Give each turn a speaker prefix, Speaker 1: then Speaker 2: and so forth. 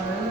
Speaker 1: 저는